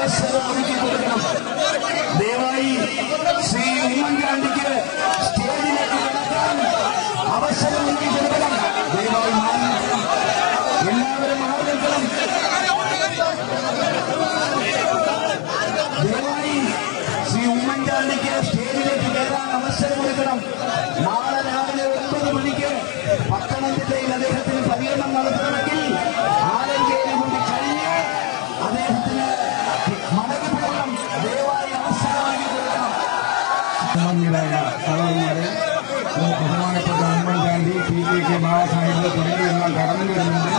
അവസരം ഒരുക്കി കൊടുക്കണം. ദയവായി ശ്രീ ഉമ്മൻചാണ്ടിക്ക് സ്റ്റേജിലേക്ക് കടക്കാൻ അവസരം ഒരുക്കി കൊടുക്കണം. ദയവായി എല്ലാവരും മാറി നിൽക്കണം. ദയവായി ശ്രീ ഉമ്മൻചാണ്ടിക്ക് സ്റ്റേജിലേക്ക് കയറാൻ അവസരം കൊടുക്കണം. നാളെ രാവിലെ 9 മണിക്ക് പത്തനംതിട്ടയിൽ അദ്ദേഹത്തിന് പര്യടനം നടത്തണമെങ്കിൽ ആലഞ്ചേരി കൂടി കഴിഞ്ഞ് അദ്ദേഹത്തിന് മടങ്ങി പോകണം. ദയവായി അവസരമാക്കി കൊടുക്കണം. ബഹുമാനപ്പെട്ട ഉമ്മൻചാണ്ടി PK ബാബാസാഹിബ് തുടങ്ങിയെല്ലാം കടന്നു വരുന്നുണ്ട്.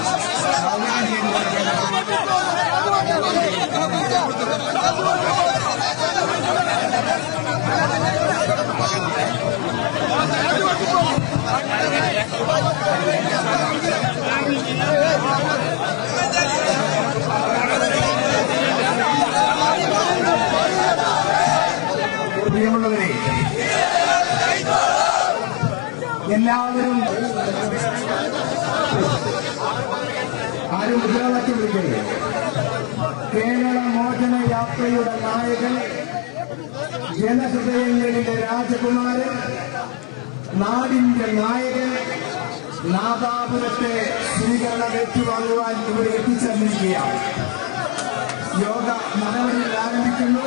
പ്രിയമുള്ളവരെ, എല്ലാവരും ആരും മുദ്രാവാക്യം വിളിക്കരുത്. കേരള മോചന യാത്രയുടെ നായകൻ, ജനഹൃദയങ്ങളിലെ രാജകുമാരൻ, നാടിന്റെ നായകൻ നാദാപുരത്തെ സ്വീകരണം ഏറ്റുവാങ്ങുവാൻ ഇവിടെ എത്തിച്ചേർന്നിരിക്കുകയാണ്. യോഗ നടപടികൾ ആരംഭിക്കുന്നു.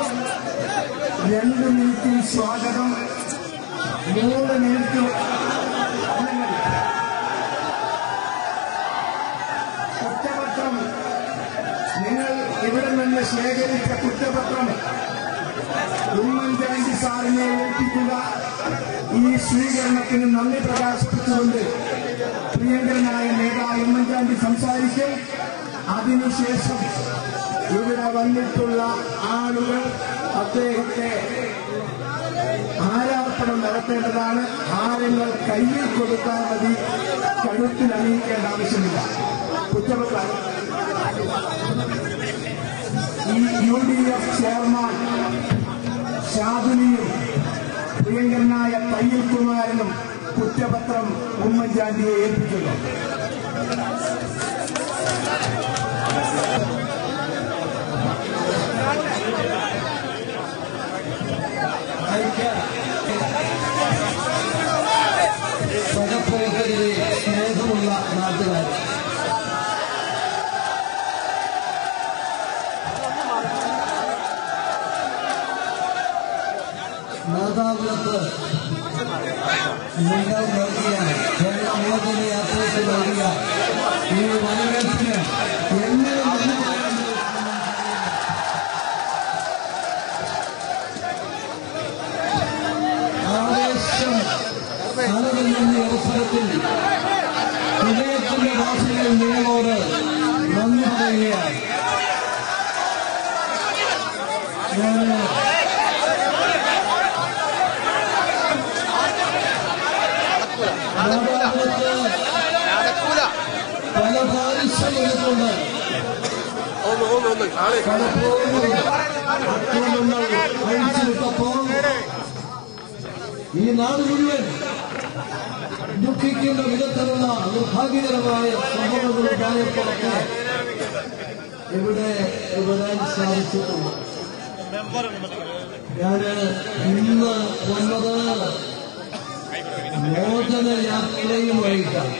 2 മിനിറ്റിൽ സ്വാഗതം, 3 മിനിറ്റ് കുറ്റപത്രം. നിങ്ങൾ ഇവിടെ നിന്ന് ശേഖരിച്ച കുറ്റപത്രം ഉമ്മൻചാണ്ടി സാറിനെ ഏൽപ്പിക്കുക. ഈ സ്വീകരണത്തിന് നന്ദി പ്രകാശിപ്പിച്ചുകൊണ്ട് പ്രിയങ്കരനായ നേതാവ് ഉമ്മൻചാണ്ടി സംസാരിക്കും. അതിനുശേഷം ഇവിടെ വന്നിട്ടുള്ള ആളുകൾ അദ്ദേഹത്തെ ആരാധനം നടത്തേണ്ടതാണ്. ഹാരങ്ങൾ കയ്യിൽ കൊടുത്താൽ മതി, കഴുത്തിൽ അണിയിക്കേണ്ട ആവശ്യമില്ല. കുറ്റപത്രം ഈ UDF ചെയർമാൻ ഷാദുലിയും പ്രിയങ്കരനായ തയ്യൽകുമാരനും കുറ്റപത്രം ഉമ്മൻചാണ്ടിയെ ഏൽപ്പിക്കുന്നു. പദപ്രവർത്തകരെ സ്നേഹമുള്ള നാട്ടുകാർ, നാദാപുരത്ത് നിങ്ങൾ നൽകിയ കേരള മോചന യാത്രയ്ക്ക് നൽകിയ ഈ വനവേദത്തിന് എങ്ങനെ ആവേശം നൽകുന്ന അവസരത്തിൽ ഹൃദയത്തിന്റെ ഭാഷയിൽ നിങ്ങളോട് നന്ദി പറയുകയാണ്. പല പ്രാവശ്യം എടുത്തുകൊണ്ട് അഴിച്ചുവിട്ടപ്പോൾ ഈ നാട് മുഴുവൻ ദുഃഖിക്കുന്ന വിധത്തിലുള്ള നിർഭാഗ്യകരമായ സംഭവങ്ങൾ ഉണ്ടായപ്പോഴൊക്കെ ഇവിടെ വരാൻ സാധിച്ചിട്ടുണ്ട്. ഞാന് ഇന്ന് വന്നത് മോചന യാത്രയുമായിട്ടാണ്.